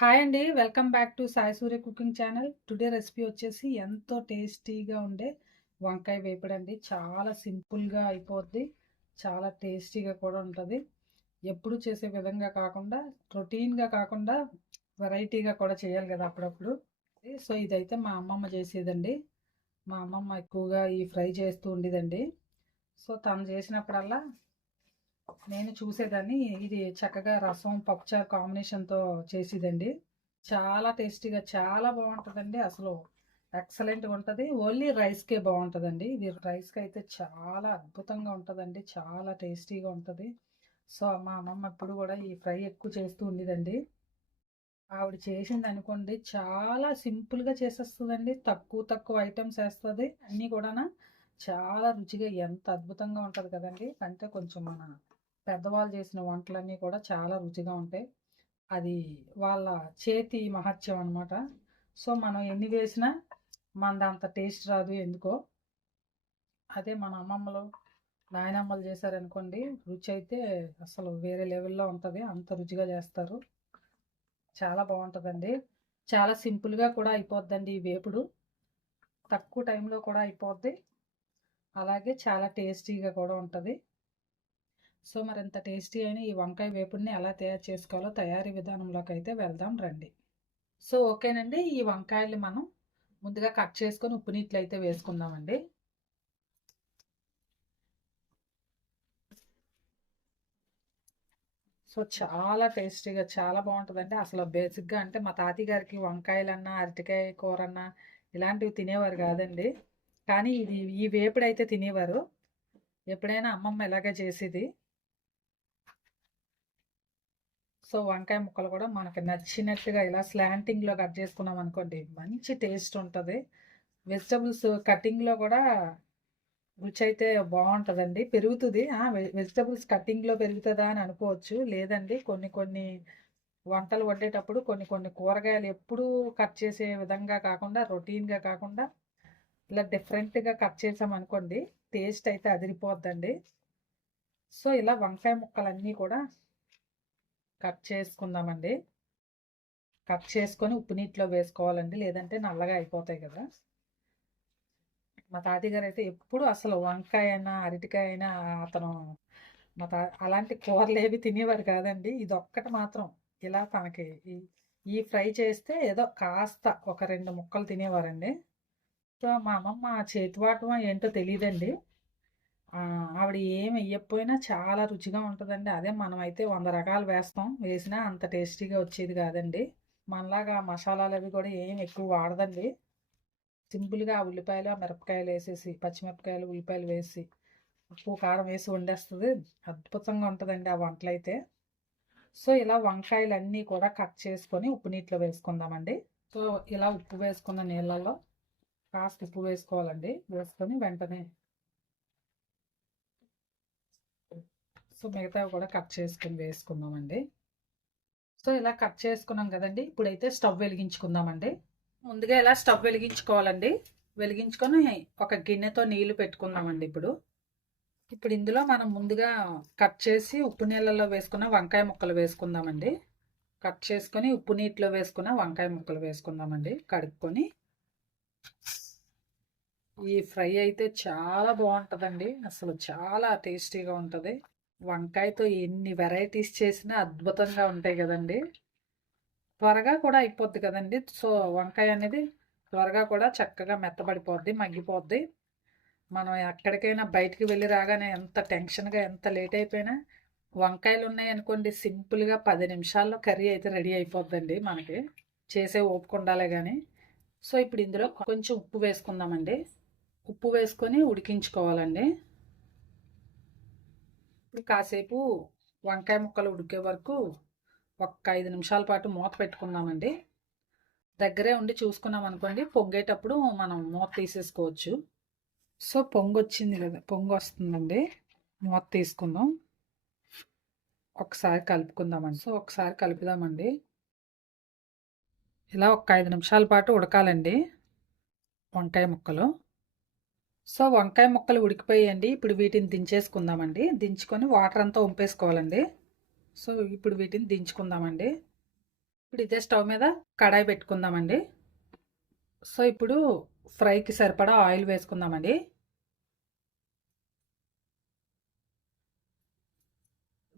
Hi అండి welcome back to Sai Surya cooking channel today recipe వచ్చేసి ఎంతో టేస్టీగా ఉండే వంకాయ వేపడండి చాలా సింపుల్గా అయిపోద్ది చాలా టేస్టీగా కూడా ఉంటుంది. ఎప్పుడు చేసే విధంగా కాకుండా రొటీన్గా కాకుండా వెరైటీగా కూడా చేయాలి కదా అప్పుడప్పుడు. సో ఇదైతే మా అమ్మమ్మ చేసేదండి. మా అమ్మమ్మ ఎక్కువగా ఈ ఫ్రై చేస్తూ ఉండేదండి. సో తను చేసినప్పుడల్లా నేను చూసేదాన్ని. ఇది చక్కగా రసం పప్పుచారు కాంబినేషన్తో చేసేదండి. చాలా టేస్టీగా చాలా బాగుంటుందండి అసలు. ఎక్సలెంట్గా ఉంటుంది. ఓన్లీ రైస్కే బాగుంటుందండి. ఇది రైస్కి అయితే చాలా అద్భుతంగా ఉంటుందండి. చాలా టేస్టీగా ఉంటుంది. సో మా అమ్మమ్మ ఎప్పుడు కూడా ఈ ఫ్రై ఎక్కువ చేస్తూ ఉండేదండి. ఆవిడ చేసింది అనుకోండి చాలా సింపుల్గా చేసేస్తుందండి. తక్కువ తక్కువ ఐటమ్స్ వేస్తుంది. అన్నీ కూడా చాలా రుచిగా ఎంత అద్భుతంగా ఉంటుంది కదండి. అంటే కొంచెం మన పెద్దవాళ్ళు చేసిన వంటలన్నీ కూడా చాలా రుచిగా ఉంటాయి. అది వాళ్ళ చేతి మహత్యం అనమాట సో మనం ఎన్ని వేసినా మనది అంత టేస్ట్ రాదు ఎందుకో. అదే మన అమ్మమ్మలు నాయనమ్మలు చేశారనుకోండి రుచి అయితే అసలు వేరే లెవెల్లో ఉంటుంది. అంత రుచిగా చేస్తారు. చాలా బాగుంటుందండి. చాలా సింపుల్గా కూడా అయిపోద్దండి ఈ వేపుడు. తక్కువ టైంలో కూడా అయిపోద్ది. అలాగే చాలా టేస్టీగా కూడా ఉంటుంది. సో మరింత టేస్టీ అయిన ఈ వంకాయ వేపుడిని ఎలా తయారు చేసుకోవాలో తయారీ విధానంలోకి అయితే వెళ్దాం రండి. సో ఓకేనండి ఈ వంకాయల్ని మనం ముందుగా కట్ చేసుకొని ఉప్పు నీటిలో అయితే వేసుకుందామండి. సో చాలా టేస్టీగా చాలా బాగుంటుందండి. అసలు బేసిక్గా అంటే మా తాతయ్య గారికి వంకాయలన్నా అరటికాయ కూర అన్నా ఇలాంటివి తినేవారు కాదండి. కానీ ఇది ఈ వేపుడు అయితే తినేవారు. ఎప్పుడైనా అమ్మమ్మ ఎలాగే చేసేది. సో వంకాయ ముక్కలు కూడా మనకి నచ్చినట్టుగా ఇలా స్లాంటింగ్లో కట్ చేసుకున్నాం అనుకోండి మంచి టేస్ట్ ఉంటుంది. వెజిటబుల్స్ కటింగ్లో కూడా రుచి అయితే బాగుంటుందండి. పెరుగుతుంది. వెజిటబుల్స్ కటింగ్లో పెరుగుతుందా అని అనుకోవచ్చు. లేదండి కొన్ని కొన్ని వంటలు వండేటప్పుడు కొన్ని కొన్ని కూరగాయలు ఎప్పుడూ కట్ చేసే విధంగా కాకుండా రొటీన్గా కాకుండా ఇలా డిఫరెంట్గా కట్ చేసామనుకోండి టేస్ట్ అయితే అదిరిపోద్దండి. సో ఇలా వంకాయ ముక్కలన్నీ కూడా కట్ చేసుకుందామండి. కట్ చేసుకొని ఉప్పు నీటిలో వేసుకోవాలండి. లేదంటే నల్లగా అయిపోతాయి కదా. మా తాతయ్య గారు అయితే ఎప్పుడు అసలు వంకాయ అయినా అరటికాయ అయినా అతను మా తా అలాంటి కూరలు ఏవి తినేవారు కాదండి. ఇది ఒక్కటి మాత్రం ఇలా తనకి ఈ ఫ్రై చేస్తే ఏదో కాస్త ఒక రెండు ముక్కలు తినేవారండి. సో మా అమ్మమ్మ చేతివాటం ఏంటో తెలియదండి. ఆవిడ ఏం వెయ్యకపోయినా చాలా రుచిగా ఉంటుందండి. అదే మనమైతే వంద రకాలు వేస్తాం. వేసినా అంత టేస్టీగా వచ్చేది కాదండి. మనలాగా మసాలాలు అవి కూడా ఏం ఎక్కువ వాడదండి. సింపుల్గా ఉల్లిపాయలు ఆ మిరపకాయలు వేసేసి పచ్చిమిరపకాయలు ఉల్లిపాయలు వేసి ఉప్పు కారం వేసి వండేస్తుంది. అద్భుతంగా ఉంటుందండి ఆ వంటలు అయితే సో ఇలా వంకాయలు అన్నీ కూడా కట్ చేసుకొని ఉప్పు నీటిలో వేసుకుందామండి. సో ఇలా ఉప్పు వేసుకున్న నీళ్ళల్లో కాస్త ఉప్పు వేసుకోవాలండి. వేసుకొని వెంటనే సో మిగతావి కూడా కట్ చేసుకుని వేసుకుందామండి. సో ఇలా కట్ చేసుకున్నాం కదండి. ఇప్పుడైతే స్టవ్ వెలిగించుకుందామండి. ముందుగా ఇలా స్టవ్ వెలిగించుకోవాలండి? వెలిగించుకొని ఒక గిన్నెతో నీళ్ళు పెట్టుకుందామండి ఇప్పుడు. ఇప్పుడు ఇందులో మనం ముందుగా కట్ చేసి ఉప్పు నీళ్ళలో వేసుకున్న వంకాయ ముక్కలు వేసుకుందామండి. కట్ చేసుకొని ఉప్పు నీటిలో వేసుకున్న వంకాయ ముక్కలు వేసుకుందామండి. కడుక్కొని. ఈ ఫ్రై అయితే చాలా బాగుంటుందండి. అసలు చాలా టేస్టీగా ఉంటుంది. వంకాయతో ఎన్ని వెరైటీస్ చేసినా అద్భుతంగా ఉంటాయి కదండి. త్వరగా కూడా అయిపోద్ది కదండి. సో వంకాయ అనేది త్వరగా కూడా చక్కగా మెత్తబడిపోద్ది మగ్గిపోద్ది. మనం ఎక్కడికైనా బయటికి వెళ్ళి రాగానే ఎంత టెన్షన్గా ఎంత లేట్ అయిపోయినా వంకాయలు ఉన్నాయనుకోండి సింపుల్గా పది నిమిషాల్లో కర్రీ అయితే రెడీ అయిపోద్దండి మనకి. చేసే ఓపిక ఉండాలి కానీ సో ఇప్పుడు ఇందులో కొంచెం ఉప్పు వేసుకుందామండి. ఉప్పు వేసుకొని ఉడికించుకోవాలండి. ఇప్పుడు కాసేపు వంకాయ ముక్కలు ఉడికే వరకు ఒక్క ఐదు నిమిషాల పాటు మూత పెట్టుకుందామండి దగ్గరే ఉండి చూసుకున్నాం అనుకోండి పొంగేటప్పుడు మనం మూత తీసేసుకోవచ్చు. సో పొంగు వచ్చింది కదా పొంగు వస్తుందండి మూత తీసుకుందాం. ఒకసారి కలుపుకుందామండి. సో ఒకసారి కలుపుదామండి. ఇలా ఒక ఐదు నిమిషాల పాటు ఉడకాలండి. వంకాయ ముక్కలు. సో వంకాయ ముక్కలు ఉడికిపోయాయండి. ఇప్పుడు వీటిని దించేసుకుందామండి. దించుకొని వాటర్ అంతా ఉంపేసుకోవాలండి. సో ఇప్పుడు వీటిని దించుకుందామండి. ఇప్పుడు ఇదే స్టవ్ మీద కడాయి పెట్టుకుందామండి. సో ఇప్పుడు ఫ్రైకి సరిపడా ఆయిల్ వేసుకుందామండి.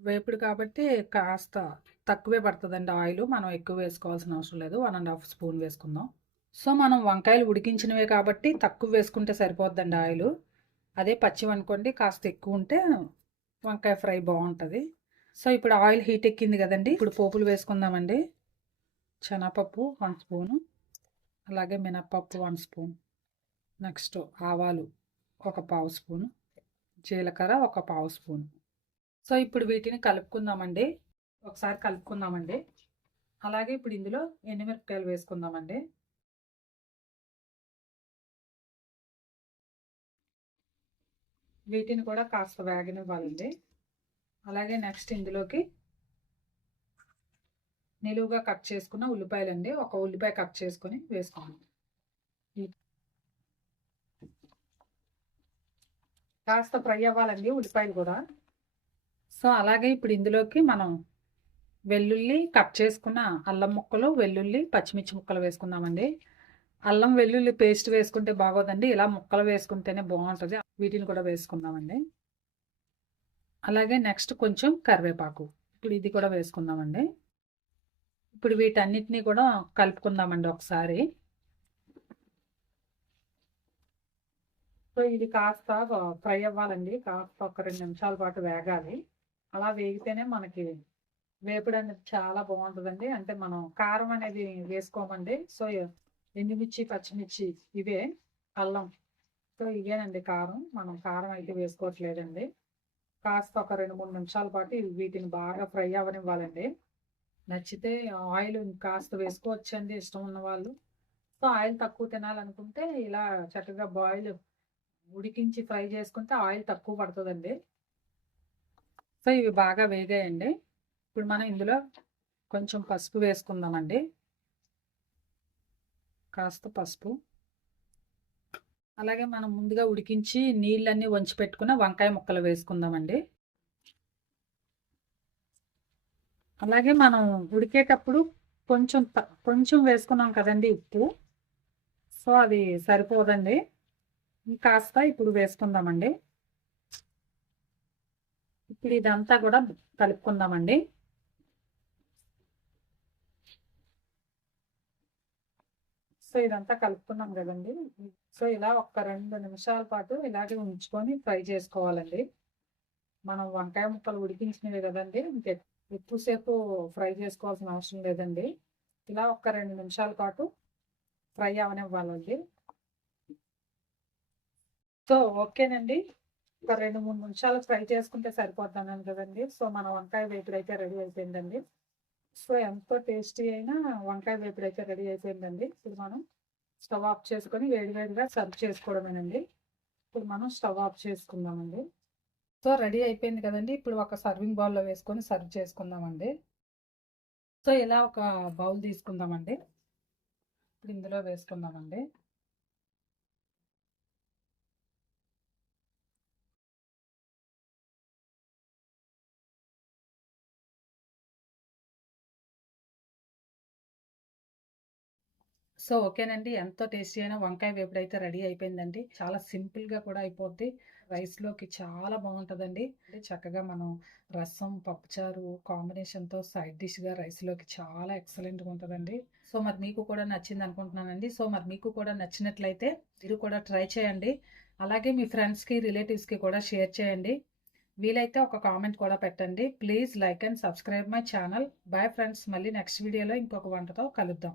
వేపుడు కాబట్టి కాస్త తక్కువే పడుతుందండి ఆయిల్. మనం ఎక్కువ వేసుకోవాల్సిన అవసరం లేదు. వన్ అండ్ హాఫ్ స్పూన్ వేసుకుందాం. సో మనం వంకాయలు ఉడికించినవే కాబట్టి తక్కువ వేసుకుంటే సరిపోద్దండి ఆయిల్. అదే పచ్చివి అనుకోండి కాస్త ఎక్కువ ఉంటే వంకాయ ఫ్రై బాగుంటుంది. సో ఇప్పుడు ఆయిల్ హీట్ ఎక్కింది కదండి ఇప్పుడు పోపులు వేసుకుందామండి. శనగపప్పు వన్ స్పూను అలాగే మినప్పప్పు వన్ స్పూన్. నెక్స్ట్ ఆవాలు ఒక పావు స్పూను జీలకర్ర ఒక పావు స్పూన్. సో ఇప్పుడు వీటిని కలుపుకుందామండి. ఒకసారి కలుపుకుందామండి. అలాగే ఇప్పుడు ఇందులో ఎండుమిరపకాయలు వేసుకుందామండి. వీటిని కూడా కాస్త వేగనివ్వాలండి. అలాగే నెక్స్ట్ ఇందులోకి నిలువుగా కట్ చేసుకున్న ఉల్లిపాయలండి. ఒక ఉల్లిపాయ కట్ చేసుకొని వేసుకోండి కాస్త ఫ్రై అవ్వాలండి ఉల్లిపాయలు కూడా. సో అలాగే ఇప్పుడు ఇందులోకి మనం వెల్లుల్లి కట్ చేసుకున్న అల్లం ముక్కలు వెల్లుల్లి పచ్చిమిర్చి ముక్కలు వేసుకుందామండి. అల్లం వెల్లుల్లి పేస్ట్ వేసుకుంటే బాగోదండి. ఇలా ముక్కలు వేసుకుంటేనే బాగుంటుంది. వీటిని కూడా వేసుకుందామండి. అలాగే నెక్స్ట్ కొంచెం కరివేపాకు. ఇప్పుడు ఇది కూడా వేసుకుందామండి. ఇప్పుడు వీటన్నిటినీ కూడా కలుపుకుందామండి ఒకసారి. సో ఇది కాస్త ఫ్రై అవ్వాలండి. కాస్త ఒక రెండు నిమిషాల పాటు వేగాలి. అలా వేగితేనే మనకి వేపుడు అనేది చాలా బాగుంటుందండి. అంటే మనం కారం అనేది వేసుకోమండి. సో ఎండుమిర్చి పచ్చిమిర్చి ఇవే అల్లం సో ఇవేనండి కారం. మనం కారం అయితే వేసుకోవట్లేదండి. కాస్త ఒక రెండు మూడు నిమిషాల పాటు వీటిని బాగా ఫ్రై అవ్వనివ్వాలండి. నచ్చితే ఆయిల్ కాస్త వేసుకోవచ్చండి ఇష్టం ఉన్న వాళ్ళు. సో ఆయిల్ తక్కువ తినాలనుకుంటే ఇలా చక్కగా బాయిల్ ఉడికించి ఫ్రై చేసుకుంటే ఆయిల్ తక్కువ పడుతుందండి. సో ఇవి బాగా వేగాయండి. ఇప్పుడు మనం ఇందులో కొంచెం పసుపు వేసుకుందామండి. కాస్త పసుపు. అలాగే మనం ముందుగా ఉడికించి నీళ్ళన్నీ వంచి పెట్టుకున్న వంకాయ ముక్కలు వేసుకుందామండి. అలాగే మనం ఉడికేటప్పుడు కొంచెం కొంచెం వేసుకున్నాం కదండి ఉప్పు. సో అది సరిపోదండి. కాస్త ఇప్పుడు వేసుకుందామండి. ఇప్పుడు ఇదంతా కూడా కలుపుకుందామండి. సో ఇదంతా కలుపుకున్నాం కదండి. సో ఇలా ఒక రెండు నిమిషాల పాటు ఇలాగే ఉంచుకొని ఫ్రై చేసుకోవాలండి. మనం వంకాయ ముక్కలు ఉడికించినవి కదండి ఇంకే ఎక్కువసేపు ఫ్రై చేసుకోవాల్సిన అవసరం లేదండి. ఇలా ఒక రెండు నిమిషాల పాటు ఫ్రై అవనివ్వాలండి. సో ఓకేనండి. ఒక రెండు మూడు నిమిషాలు ఫ్రై చేసుకుంటే సరిపోతున్నాను కదండి. సో మన వంకాయ వేపుడు అయితే రెడీ అయిపోయిందండి. సో ఎంతో టేస్టీ అయినా వంకాయ వేపుడు అయితే రెడీ అయిపోయిందండి. ఇప్పుడు మనం స్టవ్ ఆఫ్ చేసుకొని వేడివేడిగా సర్వ్ చేసుకోవడమేనండి. ఇప్పుడు మనం స్టవ్ ఆఫ్ చేసుకుందామండి. సో రెడీ అయిపోయింది కదండి. ఇప్పుడు ఒక సర్వింగ్ బౌల్లో వేసుకొని సర్వ్ చేసుకుందామండి. సో ఇలా ఒక బౌల్ తీసుకుందామండి. ఇప్పుడు ఇందులో వేసుకుందామండి. సో ఓకేనండి. ఎంతో టేస్టీ అయిన వంకాయ వేపుడు అయితే రెడీ అయిపోయిందండి. చాలా సింపుల్గా కూడా అయిపోద్ది. రైస్లోకి చాలా బాగుంటుందండి. చక్కగా మనం రసం పప్పుచారు కాంబినేషన్తో సైడ్ డిష్గా రైస్లోకి చాలా ఎక్సలెంట్గా ఉంటుందండి. సో మరి మీకు కూడా నచ్చింది అనుకుంటున్నానండి. సో మరి మీకు కూడా నచ్చినట్లయితే మీరు కూడా ట్రై చేయండి. అలాగే మీ ఫ్రెండ్స్కి రిలేటివ్స్కి కూడా షేర్ చేయండి. వీలైతే ఒక కామెంట్ కూడా పెట్టండి. Please like and subscribe my channel. Bye friends. మళ్ళీ నెక్స్ట్ వీడియోలో ఇంకొక వంటతో కలుద్దాం.